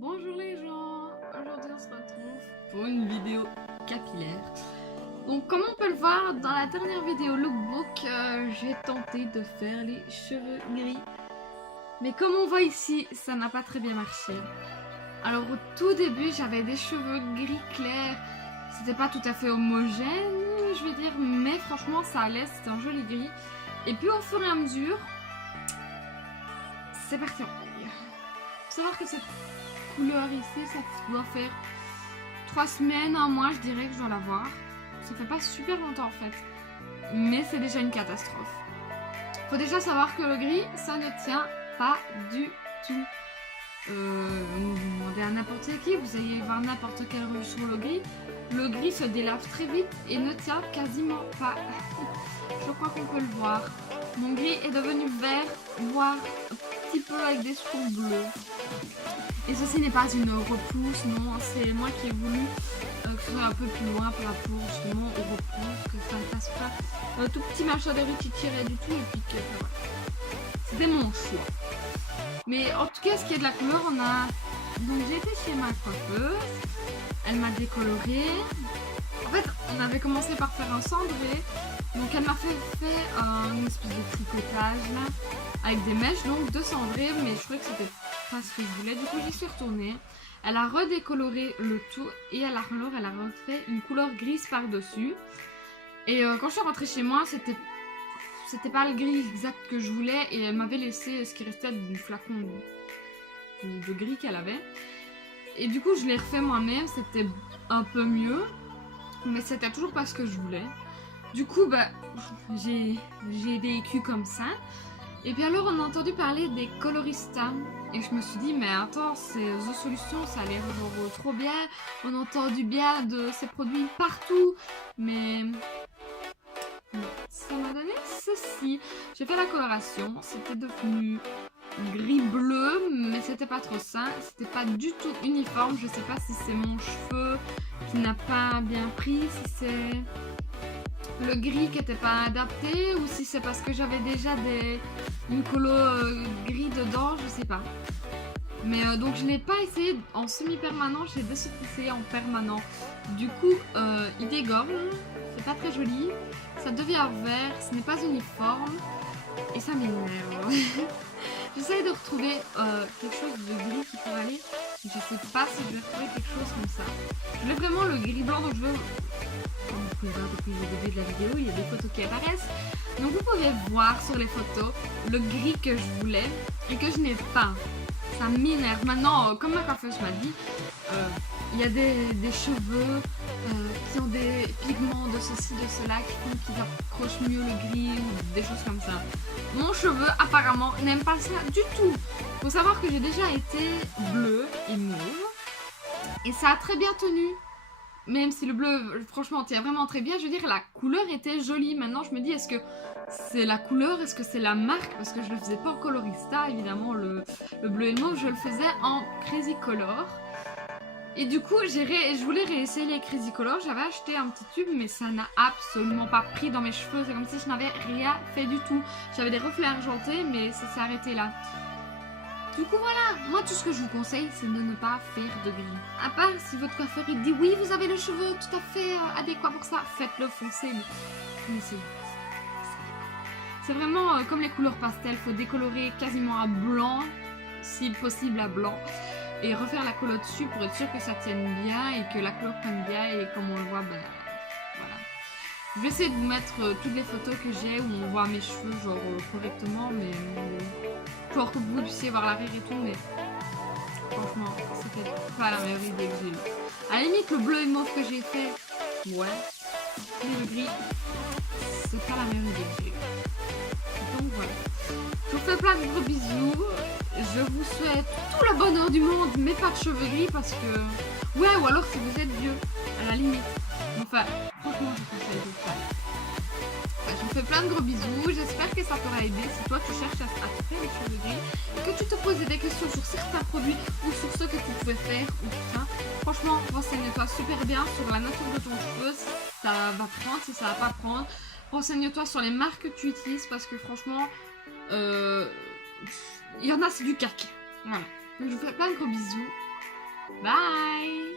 Bonjour les gens, aujourd'hui on se retrouve pour une vidéo capillaire. Donc comme on peut le voir dans la dernière vidéo lookbook, j'ai tenté de faire les cheveux gris. Mais comme on voit ici, ça n'a pas très bien marché. Alors au tout début j'avais des cheveux gris clairs, c'était pas tout à fait homogène je vais dire, mais franchement ça allait, c'était un joli gris. Et puis au fur et à mesure, c'est parti en couille. Faut savoir que cette couleur ici, ça doit faire 3 semaines, un mois je dirais que je dois l'avoir. Ça fait pas super longtemps en fait, mais c'est déjà une catastrophe. Faut déjà savoir que le gris, ça ne tient pas du tout. Vous demandez à n'importe qui, vous allez voir n'importe quelle revue sur le gris se délave très vite et ne tient quasiment pas. Je crois qu'on peut le voir. Mon gris est devenu vert, voire un petit peu avec des sous bleus. Et ceci n'est pas une repousse, non, c'est moi qui ai voulu que ce soit un peu plus loin pour la peau, justement, aux repousses, que ça ne fasse pas un tout petit machin de riz qui tirait du tout et puis que voilà. C'était mon choix. Mais en tout cas, ce qui est de la couleur, on a... Donc j'ai été chez ma coiffeuse, elle m'a décoloré. En fait, on avait commencé par faire un cendré, donc elle m'a fait un espèce de tricotage là, avec des mèches donc de cendré, mais je trouvais que c'était pas ce que je voulais, du coup j'y suis retournée. Elle a redécoloré le tout et elle a refait une couleur grise par-dessus. Et quand je suis rentrée chez moi, c'était pas le gris exact que je voulais et elle m'avait laissé ce qui restait du flacon de gris qu'elle avait. Et du coup je l'ai refait moi-même, c'était un peu mieux, mais c'était toujours pas ce que je voulais. Du coup bah j'ai vécu comme ça. Et puis alors on a entendu parler des coloristas et je me suis dit mais attends, c'est The Solution, ça a l'air genre trop bien, on entend du bien de ces produits partout, mais ça m'a donné ceci. J'ai fait la coloration, c'était devenu gris bleu, mais c'était pas trop ça, c'était pas du tout uniforme. Je sais pas si c'est mon cheveu qui n'a pas bien pris, si c'est le gris qui était pas adapté ou si c'est parce que j'avais déjà une colo gris dedans, je sais pas. Mais donc je n'ai pas essayé en semi-permanent, j'ai décidé d'essayer en permanent. Du coup il dégorge, c'est pas très joli, ça devient vert, ce n'est pas uniforme et ça m'énerve. J'essaye de retrouver quelque chose de gris qui pourrait aller, je sais pas si je vais retrouver quelque chose comme ça. Je voulais vraiment le gris blanc, donc je veux... Comme vous pouvez voir depuis le début de la vidéo, il y a des photos qui apparaissent. Donc vous pouvez voir sur les photos le gris que je voulais et que je n'ai pas. Ça m'énerve. Maintenant, comme ma coiffeuse m'a dit, il y a des cheveux qui ont des pigments de ceci, de cela, qui font qu'ils accrochent mieux le gris ou des choses comme ça. Mon cheveu, apparemment, n'aime pas ça du tout. Faut savoir que j'ai déjà été bleu et mauve et ça a très bien tenu. Même si le bleu, franchement, tient vraiment très bien, je veux dire, la couleur était jolie. Maintenant, je me dis, est-ce que c'est la couleur, est-ce que c'est la marque? Parce que je le faisais pas en colorista, évidemment, le bleu et le mauve, je le faisais en Crazy Color. Et du coup, je voulais réessayer les Crazy Color, j'avais acheté un petit tube, mais ça n'a absolument pas pris dans mes cheveux. C'est comme si je n'avais rien fait du tout. J'avais des reflets argentés, mais ça s'est arrêté là. Du coup voilà, moi tout ce que je vous conseille c'est de ne pas faire de gris. À part si votre coiffeur il dit oui vous avez le cheveu tout à fait adéquat pour ça, faites-le foncer. Mais c'est vraiment comme les couleurs pastel, faut décolorer quasiment à blanc, si possible à blanc. Et refaire la couleur dessus pour être sûr que ça tienne bien et que la couleur prenne bien et comme on le voit, ben voilà. Je vais essayer de vous mettre toutes les photos que j'ai où on voit mes cheveux genre correctement, mais genre que vous puissiez voir l'arrière et tout, mais franchement c'était pas la meilleure idée que j'ai eue. À la limite le bleu et mauve que j'ai fait, ouais, mais le gris c'est pas la meilleure idée que j'ai eue. Donc voilà, je vous fais plein de gros bisous, je vous souhaite tout le bonheur du monde, mais pas de cheveux gris parce que, ouais, ou alors si vous êtes vieux, à la limite. Enfin, franchement, je vous conseille de le faire. Je vous fais plein de gros bisous, j'espère que ça t'aura aidé si toi tu cherches à te faire les cheveux gris et que tu te posais des questions sur certains produits ou sur ce que tu pouvais faire ou tout ça. Franchement, renseigne-toi super bien sur la nature de ton cheveu, si ça va prendre, si ça va pas prendre. Renseigne-toi sur les marques que tu utilises parce que franchement, il y en a c'est du caca. Voilà. Donc je vous fais plein de gros bisous Bye!